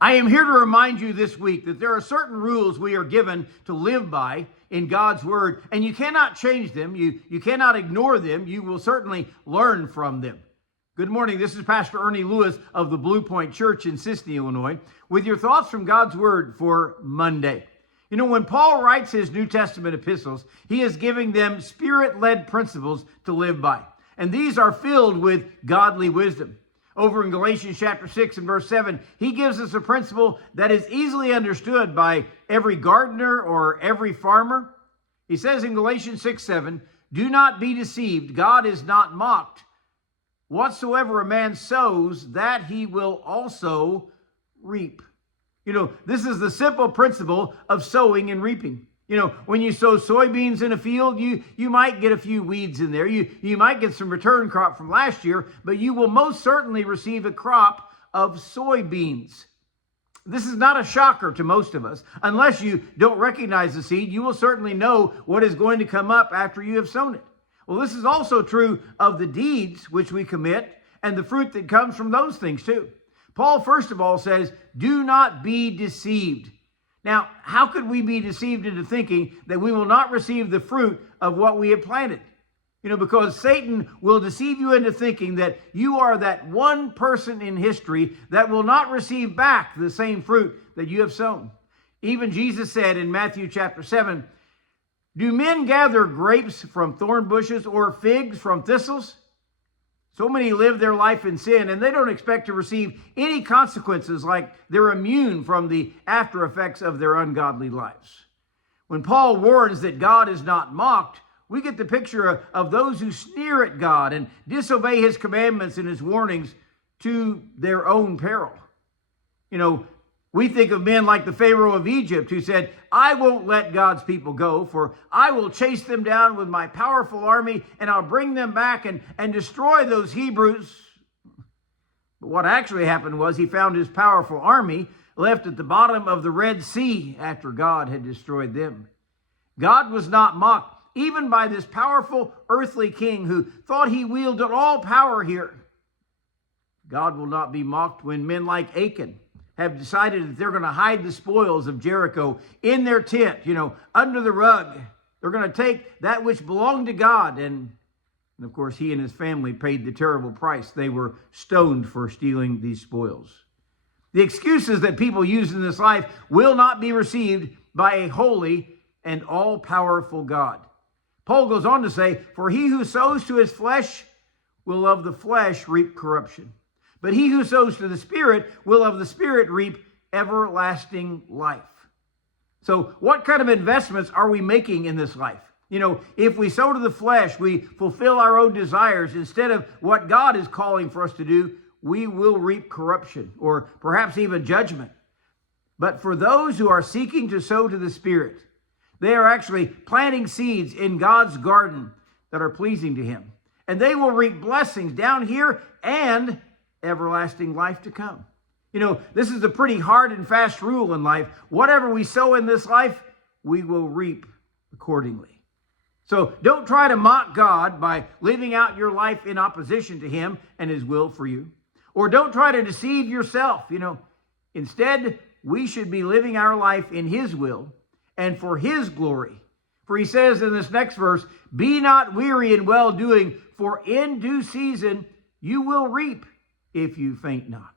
I am here to remind you this week that there are certain rules we are given to live by in God's Word, and you cannot change them. You cannot ignore them. You will certainly learn from them. Good morning. This is Pastor Ernie Lewis of the Blue Point Church in Sisney, Illinois, with your thoughts from God's Word for Monday. You know, when Paul writes his New Testament epistles, he is giving them Spirit-led principles to live by, and these are filled with godly wisdom. Over in Galatians chapter 6 and verse 7, he gives us a principle that is easily understood by every gardener or every farmer. He says in Galatians 6:7, "Do not be deceived, God is not mocked. Whatsoever a man sows, that he will also reap." You know, this is the simple principle of sowing and reaping. You know, when you sow soybeans in a field, you might get a few weeds in there. You might get some return crop from last year, but you will most certainly receive a crop of soybeans. This is not a shocker to most of us. Unless you don't recognize the seed, you will certainly know what is going to come up after you have sown it. Well, this is also true of the deeds which we commit and the fruit that comes from those things too. Paul, first of all, says, do not be deceived. Now, how could we be deceived into thinking that we will not receive the fruit of what we have planted? You know, because Satan will deceive you into thinking that you are that one person in history that will not receive back the same fruit that you have sown. Even Jesus said in Matthew chapter 7, "Do men gather grapes from thorn bushes or figs from thistles?" So many live their life in sin, and they don't expect to receive any consequences, like they're immune from the after effects of their ungodly lives. When Paul warns that God is not mocked, we get the picture of those who sneer at God and disobey his commandments and his warnings to their own peril. You know, we think of men like the Pharaoh of Egypt who said, "I won't let God's people go, for I will chase them down with my powerful army, and I'll bring them back and destroy those Hebrews." But what actually happened was he found his powerful army left at the bottom of the Red Sea after God had destroyed them. God was not mocked, even by this powerful earthly king who thought he wielded all power here. God will not be mocked when men like Achan have decided that they're going to hide the spoils of Jericho in their tent, under the rug. They're going to take that which belonged to God. And of course, he and his family paid the terrible price. They were stoned for stealing these spoils. The excuses that people use in this life will not be received by a holy and all-powerful God. Paul goes on to say, "For he who sows to his flesh will of the flesh reap corruption. But he who sows to the Spirit will of the Spirit reap everlasting life." So what kind of investments are we making in this life? If we sow to the flesh, we fulfill our own desires instead of what God is calling for us to do, we will reap corruption or perhaps even judgment. But for those who are seeking to sow to the Spirit, they are actually planting seeds in God's garden that are pleasing to him. And they will reap blessings down here and everlasting life to come. This is a pretty hard and fast rule in life. Whatever we sow in this life, we will reap accordingly. So don't try to mock God by living out your life in opposition to him and his will for you. Or don't try to deceive yourself. Instead, we should be living our life in his will and for his glory. For he says in this next verse, "Be not weary in well-doing, for in due season you will reap if you faint not."